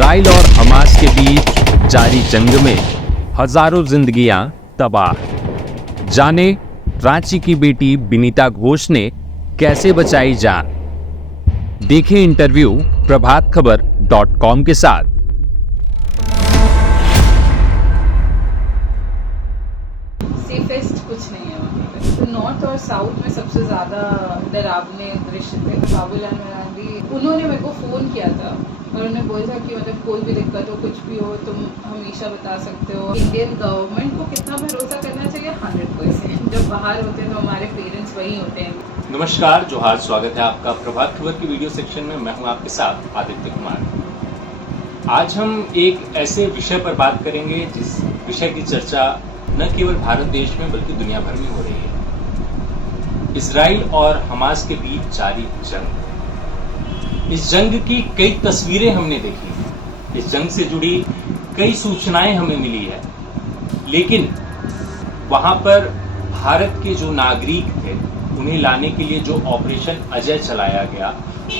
Israel और Hamas के बीच जारी जंग में हजारों जिंदगियां तबाह। जाने रांची की बेटी बिनीता घोष ने कैसे बचाई जान। देखें इंटरव्यू प्रभातखबर.com के साथ। सेफेस्ट कुछ नहीं है वहाँ पे। तो नॉर्थ और साउथ में सबसे ज़्यादा डरावने दृश्य थे। बाबूलाल मरांडी उन्होंने मेरे को फ़ोन किया था और उन्होंने बोला था कि मतलब कोई भी दिक्कत हो, कुछ भी हो, तुम हमेशा बता सकते हो। इंडियन गवर्नमेंट को कितना भरोसा करना चाहिए? 100%। जब बाहर होते हैं तो हमारे पेरेंट्स वही होते हैं। नमस्कार, जोहार, स्वागत है आपका प्रभात खबर की वीडियो सेक्शन में। मैं हूं आपके साथ आदित्य कुमार। आज हम एक ऐसे विषय पर बात करेंगे जिस विषय की चर्चा न केवल भारत देश में बल्कि दुनिया भर में हो रही है। इजराइल और हमास के बीच जारी जंग। इस जंग की कई तस्वीरें हमने देखी हैं, इस जंग से जुड़ी कई सूचनाएं हमें मिली है, लेकिन वहां पर भारत के जो नागरिक थे उन्हें लाने के लिए जो ऑपरेशन अजय चलाया गया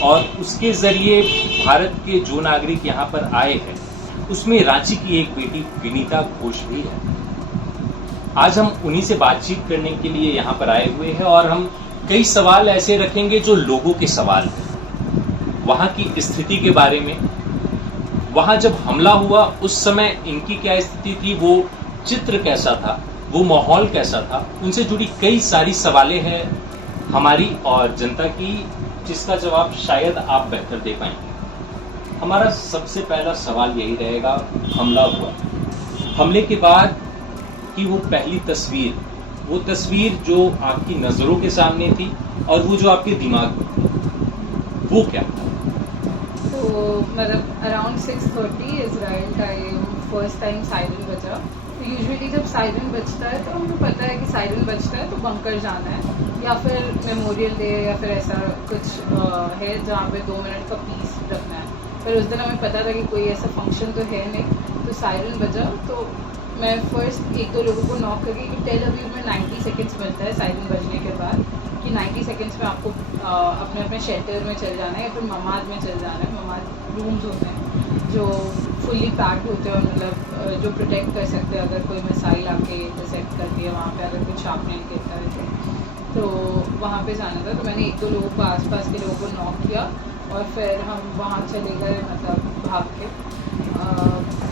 और उसके जरिए भारत के जो नागरिक यहाँ पर आए हैं उसमें रांची की एक बेटी बिनीता घोष भी है। आज हम उन्हीं से बातचीत करने के लिए यहाँ पर आए हुए हैं और हम कई सवाल ऐसे रखेंगे जो लोगों के सवाल हैं, वहां की स्थिति के बारे में, वहां जब हमला हुआ उस समय इनकी क्या स्थिति थी, वो चित्र कैसा था, वो माहौल कैसा था, उनसे जुड़ी कई सारी सवालें हैं हमारी और जनता की, जिसका जवाब शायद आप बेहतर दे पाएंगे। हमारा सबसे पहला सवाल यही रहेगा, हमला हुआ, हमले के बाद की वो पहली तस्वीर, वो तस्वीर जो आपकी नजरों के सामने थी और वो जो आपके दिमाग में थी, वो क्या था? तो मतलब around 6:30 Israel time first time siren बजा। तो यूजुअली जब साइरन बजता है तो हमें पता है कि साइरन बजता है तो बंकर जाना है या फिर मेमोरियल डे या फिर ऐसा कुछ है जहाँ पे 2 मिनट का पीस रखना है। पर उस दिन हमें पता था कि कोई ऐसा फंक्शन तो है नहीं। तो साइरन बजा तो मैं फर्स्ट 1-2 लोगों को नॉक करके कि टेल अवीव में 90 सेकेंड्स मिलता है साइरन बजने के बाद, कि 90 सेकेंड्स में आपको अपने अपने शेल्टर में चल जाना है या फिर ममाद में चल जाना है। ममाद रूम्स होते हैं जो फुल्ली पैक्ड होते हैं और मतलब जो प्रोटेक्ट कर सकते हैं अगर कोई मिसाइल आके इंटरसेप्ट करती है वहाँ पे, अगर कुछ शार्पनेल गिरता है तो वहाँ पे जाना था। तो मैंने 1-2 लोगों को, आसपास के लोगों को नॉक किया और फिर हम वहाँ चले गए, मतलब भाग के।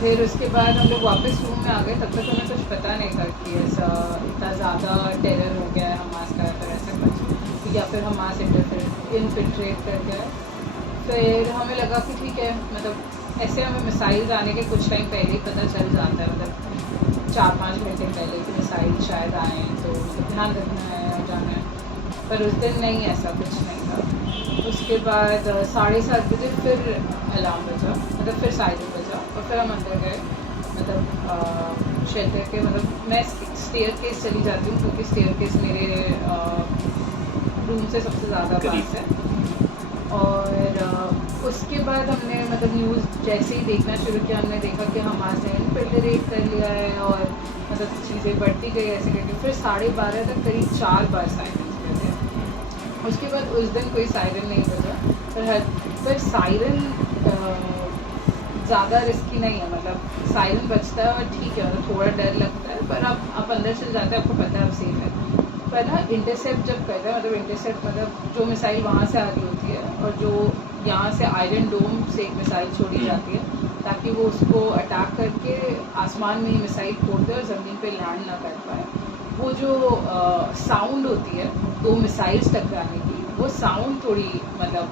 फिर उसके बाद हम लोग वापस रूम में आ गए। तब तक हमें कुछ पता नहीं था कि ऐसा इतना ज़्यादा टेरर हो गया है हमास का, फिर ऐसा कुछ, या फिर हमास इनफिल्ट्रेट कर गया है। फिर हमें लगा कि ठीक है, मतलब ऐसे हमें मिसाइल्स आने के कुछ टाइम पहले ही पता चल जाता है, मतलब 4-5 घंटे पहले कि मिसाइल शायद आए, तो ध्यान रखना है और जाना है। पर उस दिन नहीं, ऐसा कुछ नहीं था। उसके बाद 7:30 बजे फिर अलार्म बजा, मतलब फिर साइरन बजा और फिर हम अंदर गए, मतलब शेल्टर के, मतलब मैं स्टेयर केस चली जाती हूँ क्योंकि स्टेयर केस मेरे रूम से सबसे ज़्यादा पास है। और उसके बाद हमने मतलब न्यूज़ जैसे ही देखना शुरू किया, हमने देखा कि हमास ने इनफिल्ट्रेट कर लिया है और मतलब चीज़ें बढ़ती गई ऐसे करके। फिर 12:30 तक करीब 4 बार साइरन बजे। उसके बाद उस दिन कोई साइरन नहीं बजा, पर साइरन ज़्यादा रिस्की नहीं है, मतलब साइरन बजता है और ठीक है, मतलब थोड़ा डर लगता है, पर आप अंदर चल जाते हैं, आपको पता है आप सेफ है। पर ना इंटरसेप्ट जब करते हैं, मतलब इंटरसेप्ट मतलब जो मिसाइल वहाँ से आ रही होती है और जो यहाँ से आयरन डोम से एक मिसाइल छोड़ी जाती है ताकि वो उसको अटैक करके आसमान में ही मिसाइल फोड़ते और ज़मीन पे लैंड ना कर पाए। वो जो साउंड होती है 2 मिसाइल्स टकराने की, वो साउंड थोड़ी मतलब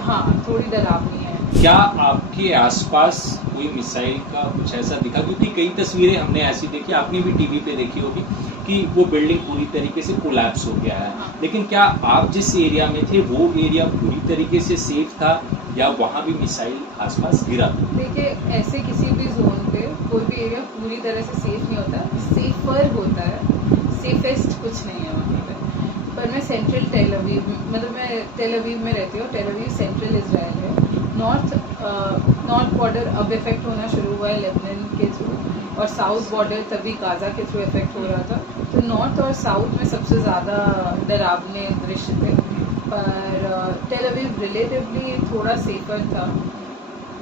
हाँ थोड़ी डरावनी है। क्या आपके आसपास कोई मिसाइल का कुछ ऐसा दिखा? क्योंकि कई तस्वीरें हमने ऐसी देखी, आपने भी टीवी पे देखी होगी कि वो बिल्डिंग पूरी तरीके से कोलैप्स हो गया है। हाँ। लेकिन क्या आप जिस एरिया में थे वो एरिया पूरी तरीके से सेफ था या वहाँ भी मिसाइल आसपास गिरा था? देखिए, ऐसे किसी भी जोन पे कोई भी एरिया पूरी तरह से सेफ नहीं होता, सेफर होता है, सेफेस्ट कुछ नहीं है वहाँ पे। पर मैं सेंट्रल टेल अवीव, मतलब मैं टेल अवीव में रहती हूँ। टेल अवीव सेंट्रल इजराइल है। नॉर्थ बॉर्डर अब इफेक्ट होना शुरू हुआ है लेबनान के थ्रू, और साउथ बॉर्डर तभी गाज़ा के थ्रू इफेक्ट हो रहा था। तो नॉर्थ और साउथ में सबसे ज़्यादा डरावने दृश्य थे, पर टेल अवीव रिलेटिवली थोड़ा सेफर था।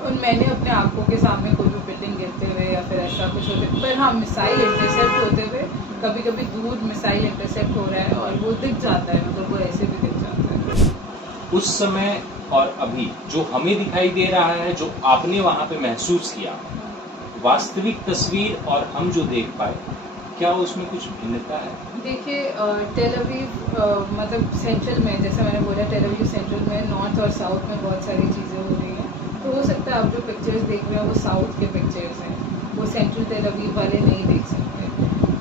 और मैंने अपने आंखों के सामने कोई भी बिल्डिंग गिरते हुए या फिर ऐसा कुछ होते, पर हाँ मिसाइल इंटरसेप्ट होते हुए कभी कभी दूर मिसाइल इंटरसेप्ट हो रहा है और वो दिख जाता है, मतलब वो ऐसे भी दिख जाता है। उस समय और अभी जो हमें दिखाई दे रहा है, जो आपने वहां पे महसूस किया, वास्तविक तस्वीर और हम जो देख पाए, क्या उसमें कुछ भिन्नता है? देखिए टेल अवीव मतलब सेंट्रल में, जैसे मैंने बोला टेल अवीव सेंट्रल में नॉर्थ और साउथ में बहुत सारी चीज़ें हो रही हैं, तो हो सकता है आप जो पिक्चर्स देख रहे हो वो साउथ के पिक्चर्स हैं, वो सेंट्रल टेल अवीव वाले नहीं देख सकते।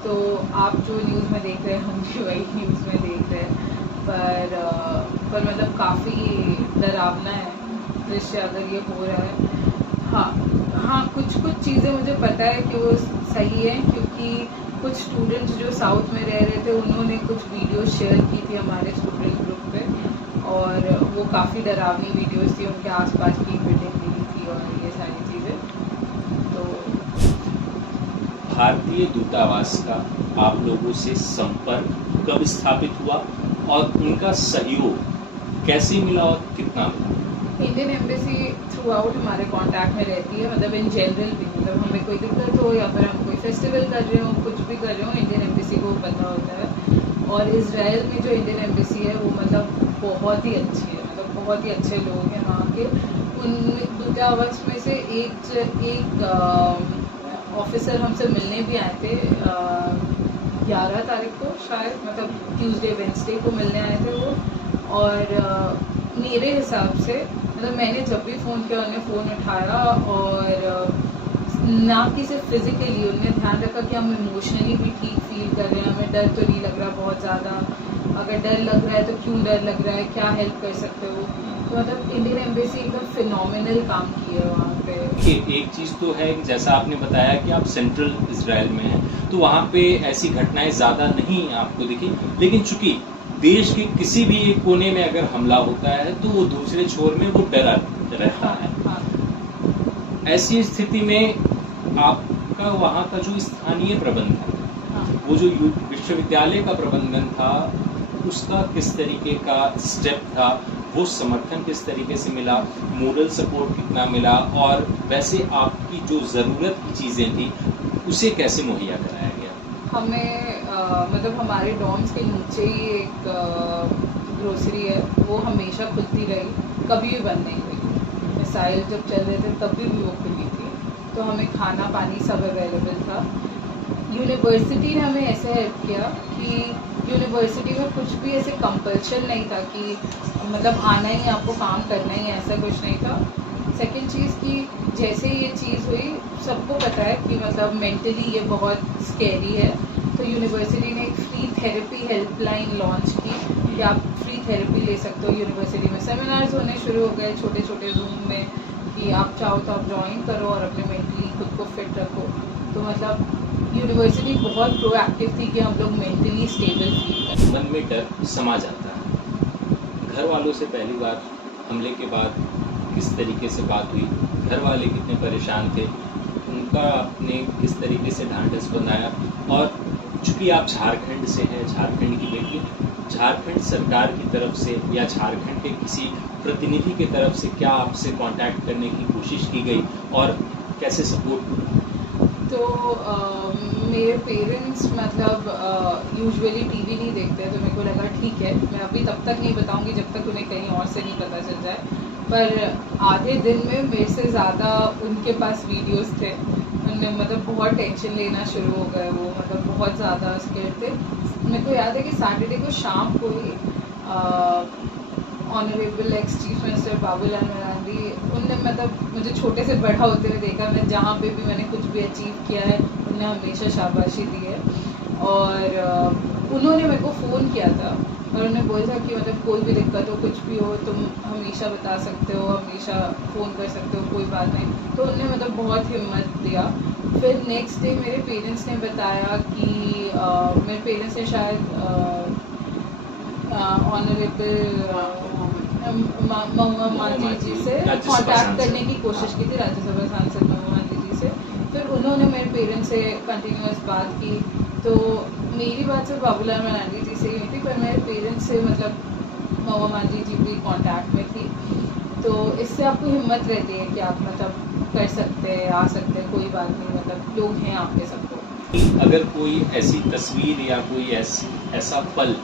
तो आप जो न्यूज़ में देख रहे हैं हम भी वही न्यूज़ में देख रहे हैं, पर मतलब काफ़ी डरावना है दृश्य अगर ये हो रहा है। हाँ कुछ चीज़ें मुझे पता है कि वो सही है, क्योंकि कुछ स्टूडेंट्स जो साउथ में रह रहे थे उन्होंने कुछ वीडियो शेयर की थी हमारे स्टूडेंट ग्रुप पे, और वो काफ़ी डरावनी वीडियोस थी, उनके आसपास की बिल्डिंग गिरी थी और ये सारी चीज़ें। तो भारतीय दूतावास का आप लोगों से संपर्क कब स्थापित हुआ और उनका सहयोग कैसे मिला और कितना मिला? इंडियन एम्बेसी थ्रू आउट हमारे कांटेक्ट में रहती है, मतलब इन जनरल भी, मतलब हमें कोई दिक्कत हो या फिर हम कोई फेस्टिवल कर रहे हो, कुछ भी कर रहे हो, इंडियन एम्बेसी को पता होता है। और इजराइल में जो इंडियन एम्बेसी है वो मतलब बहुत ही अच्छी है, मतलब बहुत ही अच्छे लोग हैं वहाँ के। उन दूतावास में से एक ऑफिसर हमसे मिलने भी आए थे 11 तारीख को शायद, मतलब ट्यूसडे वेंसडे को मिलने आए थे वो। और मेरे हिसाब से मतलब मैंने जब भी फ़ोन किया उन्हें फ़ोन उठाया, और ना कि सिर्फ फिजिकली उन्होंने ध्यान रखा कि हम इमोशनली भी ठीक फील कर रहे हैं, हमें डर तो नहीं लग रहा बहुत ज़्यादा, अगर डर लग रहा है तो क्यों डर लग रहा है, क्या हेल्प कर सकते हो। तो मतलब इंडियन एम्बेसी एकदम फिनोमिनल काम की है वहाँ पे। एक चीज़ तो है कि जैसा आपने बताया कि आप सेंट्रल इजराइल में हैं, तो वहाँ पे ऐसी घटनाएं ज़्यादा नहीं आपको दिखी, लेकिन चूंकि देश के किसी भी एक कोने में अगर हमला होता है तो वो दूसरे छोर में वो डरा रहता है। हाँ। ऐसी स्थिति में आपका वहाँ का जो स्थानीय प्रबंधन, हाँ। वो जो विश्वविद्यालय का प्रबंधन था, उसका किस तरीके का स्टेप था, वो समर्थन किस तरीके से मिला, मोरल सपोर्ट कितना मिला, और वैसे आपकी जो ज़रूरत की चीज़ें थी उसे कैसे मुहैया कराया गया? हमें मतलब हमारे डॉर्म्स के नीचे ही एक ग्रोसरी है, वो हमेशा खुलती रही, कभी भी बंद नहीं हुई। मिसाइल जब चल रहे थे तभी भी वो खुली थी, तो हमें खाना पानी सब अवेलेबल था। यूनिवर्सिटी ने हमें ऐसे हेल्प किया कि यूनिवर्सिटी में कुछ भी ऐसे कंपल्शन नहीं था कि मतलब आना ही आपको काम करना ही है, ऐसा कुछ नहीं था। सेकंड चीज़ कि जैसे ये चीज़ हुई सबको पता है कि मतलब मेंटली ये बहुत स्कैरी है, तो यूनिवर्सिटी ने एक फ्री थेरेपी हेल्पलाइन लॉन्च की कि आप फ्री थेरेपी ले सकते हो। यूनिवर्सिटी में सेमिनार्स होने शुरू हो गए छोटे छोटे जूम में कि आप चाहो तो आप ज्वाइन करो और अपने मेंटली खुद को फिट रखो। तो मतलब यूनिवर्सिटी बहुत प्रोएक्टिव थी कि हम लोग मेंटली स्टेबल फील करें। मन में डर समा जाता है। घर वालों से पहली बार हमले के बाद किस तरीके से बात हुई, घर वाले कितने परेशान थे, उनका आपने किस तरीके से ढांढस बनाया, और चूंकि आप झारखंड से हैं, झारखंड की बेटी, झारखंड सरकार की तरफ से या झारखंड के किसी प्रतिनिधि की तरफ से क्या आपसे कांटेक्ट करने की कोशिश की गई और कैसे सपोर्ट हुआ? तो मेरे पेरेंट्स मतलब यूजुअली टीवी नहीं देखते, तो मेरे को लगा ठीक है मैं अभी तब तक नहीं बताऊंगी जब तक उन्हें कहीं और से नहीं पता चल जाए। पर आधे दिन में मेरे से ज़्यादा उनके पास वीडियोस थे, उनने मतलब बहुत टेंशन लेना शुरू हो गए, वो मतलब बहुत ज़्यादा स्केर्ड थे। मेरे को याद है कि सैटरडे को शाम को ही honourable ex chief minister Babulal Marandi, उनने मतलब मुझे छोटे से बड़ा होते हुए देखा, मैं जहाँ पे भी मैंने कुछ भी अचीव किया है उन्हें हमेशा शाबाशी दी है। और उन्होंने मेरे को फ़ोन किया था और उन्होंने बोला था कि मतलब कोई भी दिक्कत हो, कुछ भी हो, तुम हमेशा बता सकते हो, हमेशा फ़ोन कर सकते हो, कोई बात नहीं। तो उन्होंने मतलब बहुत हिम्मत दिया। फिर नेक्स्ट डे मेरे पेरेंट्स ने बताया कि मेरे पेरेंट्स ने शायद ऑनरेबल माजी जी से कांटेक्ट करने की कोशिश की थी, राज्यसभा सांसद महबूबा माजी जी से। फिर उन्होंने मेरे पेरेंट्स से कंटिन्यूअस बात की, तो मेरी बात सिर्फ बाबूलाल मरांडी जी से ही नहीं थी, पर मेरे पेरेंट्स से मतलब महबूबा माजी जी भी कांटेक्ट में थी। तो इससे आपको हिम्मत रहती है कि आप मतलब कर सकते हैं, आ सकते हैं, कोई बात नहीं, मतलब लोग हैं आपके सबको। अगर कोई ऐसी तस्वीर या कोई ऐसा पल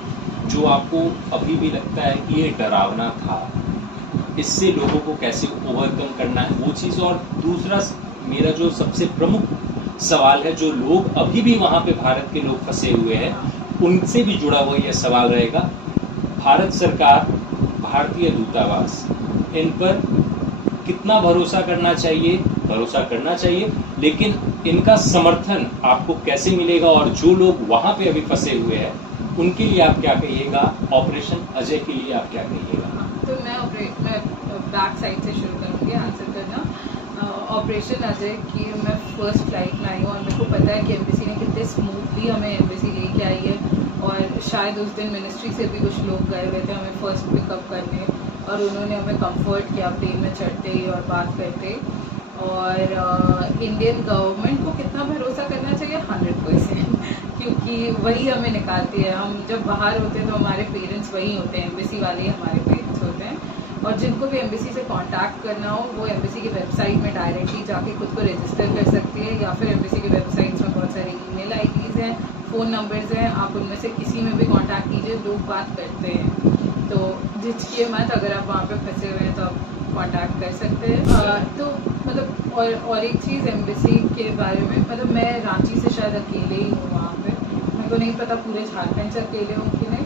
जो आपको अभी भी लगता है कि ये डरावना था, इससे लोगों को कैसे ओवरकम करना है वो चीज़, और दूसरा मेरा जो सबसे प्रमुख सवाल है, जो लोग अभी भी वहाँ पे भारत के लोग फंसे हुए हैं, उनसे भी जुड़ा हुआ यह सवाल रहेगा, भारत सरकार, भारतीय दूतावास, इन पर कितना भरोसा करना चाहिए? भरोसा करना चाहिए, लेकिन इनका समर्थन आपको कैसे मिलेगा? और जो लोग वहाँ पे अभी फंसे हुए हैं उनके लिए आप क्या कहिएगा? ऑपरेशन अजय के लिए आप क्या कहिएगा? तो मैं बैक साइड से शुरू करूँगी आंसर करना। ऑपरेशन अजय की मैं फर्स्ट फ्लाइट में आई हूँ और मेरे को पता है कि एम्बेसी ने कितने स्मूथली हमें एम्बेसी लेके आई है, और शायद उस दिन मिनिस्ट्री से भी कुछ लोग गए हुए थे हमें फर्स्ट पिकअप करने, और उन्होंने हमें कंफर्ट किया प्लेन में चढ़ते ही और बात करते। और इंडियन गवर्नमेंट को कितना भरोसा करना चाहिए? 100%, क्योंकि वही हमें निकालती है। हम जब बाहर होते हैं तो हमारे पेरेंट्स वही होते हैं, एम्बेसी वाले ही हमारे पेरेंट्स होते हैं। और जिनको भी एम्बेसी से कांटेक्ट करना हो वो एम्बेसी की वेबसाइट में डायरेक्टली जाके खुद को रजिस्टर कर सकती है, या फिर एम्बेसी की वेबसाइट्स में बहुत सारी ईमेल आईडीज़ हैं, फ़ोन नंबर्स हैं, आप उनमें से किसी में भी कांटेक्ट कीजिए, लोग बात करते हैं। तो झिझकिए मत, अगर आप वहाँ पे फंसे हुए हैं तो आप कांटेक्ट कर सकते हैं। तो मतलब और एक चीज़ एम्बेसी के बारे में, मतलब मैं रांची से शायद अकेले ही हूँ वहाँ पे, मेरे को नहीं पता पूरे झारखंड से अकेले हूँ कि नहीं,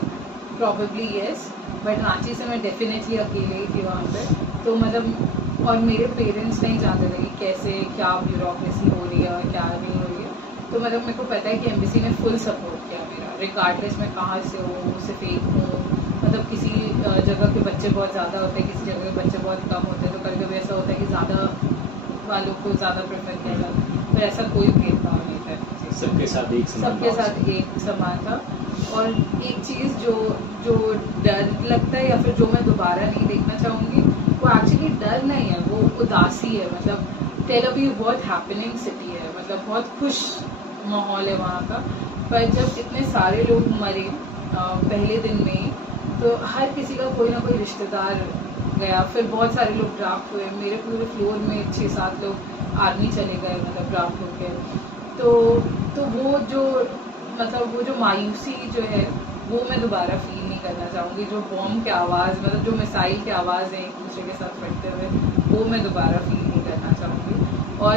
प्रॉबेबली येस, बट रांची से मैं डेफिनेटली अकेले ही थी वहाँ पे। तो मतलब और मेरे पेरेंट्स नहीं जानते थे कि कैसे क्या ब्यूरोक्रेसी हो रही है और क्या नहीं हो रही है। तो मतलब मेरे को पता है कि एम्बेसी ने फुल सपोर्ट किया मेरा, रिगार्डलेस मैं कहाँ से हूँ, सिर्फ एक हूँ, मतलब किसी जगह के बच्चे बहुत ज़्यादा होते हैं, किसी जगह के बच्चे बहुत कम होते हैं, तो कभी कभी ऐसा होता है कि ज़्यादा वालों को ज़्यादा प्रेफर किया जाता है, पर ऐसा कोई भेदभाव नहीं था, सबके साथ एक समान सबके साथ एक समान था। और एक चीज़ जो डर लगता है या फिर जो मैं दोबारा नहीं देखना चाहूँगी, वो एक्चुअली डर नहीं है, वो उदासी है। मतलब टेल अवीव बहुत हैपनिंग सिटी है, मतलब बहुत खुश माहौल है वहाँ का, पर जब इतने सारे लोग मरे पहले दिन में, तो हर किसी का कोई ना कोई रिश्तेदार गया, फिर बहुत सारे लोग ड्राफ्ट हुए, मेरे पूरे फ्लोर में 6-7 लोग आर्मी चले गए, मतलब ड्राफ्ट होके। तो वो जो मायूसी जो है वो मैं दोबारा फील नहीं करना चाहूँगी। जो बॉम्ब की आवाज़, मतलब जो मिसाइल की आवाज़ है एक दूसरे के साथ फटते हुए, वो मैं दोबारा फील नहीं करना चाहूँगी। और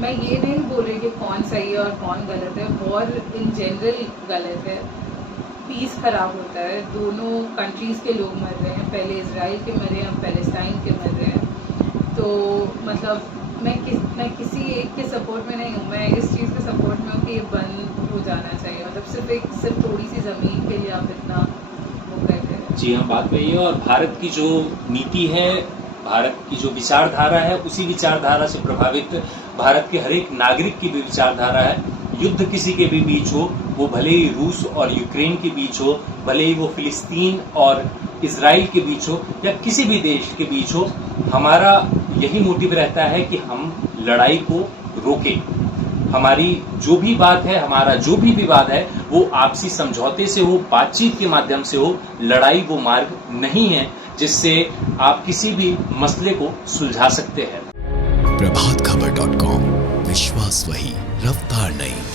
मैं ये नहीं बोल रही कि कौन सही है और कौन गलत है, वॉर इन जनरल गलत है, पीस खराब होता है, दोनों कंट्रीज़ के लोग मर रहे हैं, पहले इजराइल के मरे हैं, अब पैलेस्टाइन के मर रहे हैं। तो मतलब मैं किसी एक के सपोर्ट में नहीं हूँ, मैं इस चीज़ के सपोर्ट में हूँ कि ये बंद हो जाना चाहिए। मतलब सिर्फ थोड़ी सी ज़मीन के लिए आप इतना वो करते हैं। जी हाँ, बात वही है। और भारत की जो नीति है, भारत की जो विचारधारा है, उसी विचारधारा से प्रभावित भारत के हर एक नागरिक की भी विचारधारा है। युद्ध किसी के भी बीच हो, वो भले ही रूस और यूक्रेन के बीच हो, भले ही वो फिलिस्तीन और इजराइल के बीच हो, या किसी भी देश के बीच हो, हमारा यही मोटिव रहता है कि हम लड़ाई को रोकें। हमारी जो भी बात है, हमारा जो भी विवाद है, वो आपसी समझौते से हो, बातचीत के माध्यम से हो। लड़ाई वो मार्ग नहीं है जिससे आप किसी भी मसले को सुलझा सकते हैं। प्रभातखबर.com, विश्वास वही, रफ्तार नहीं।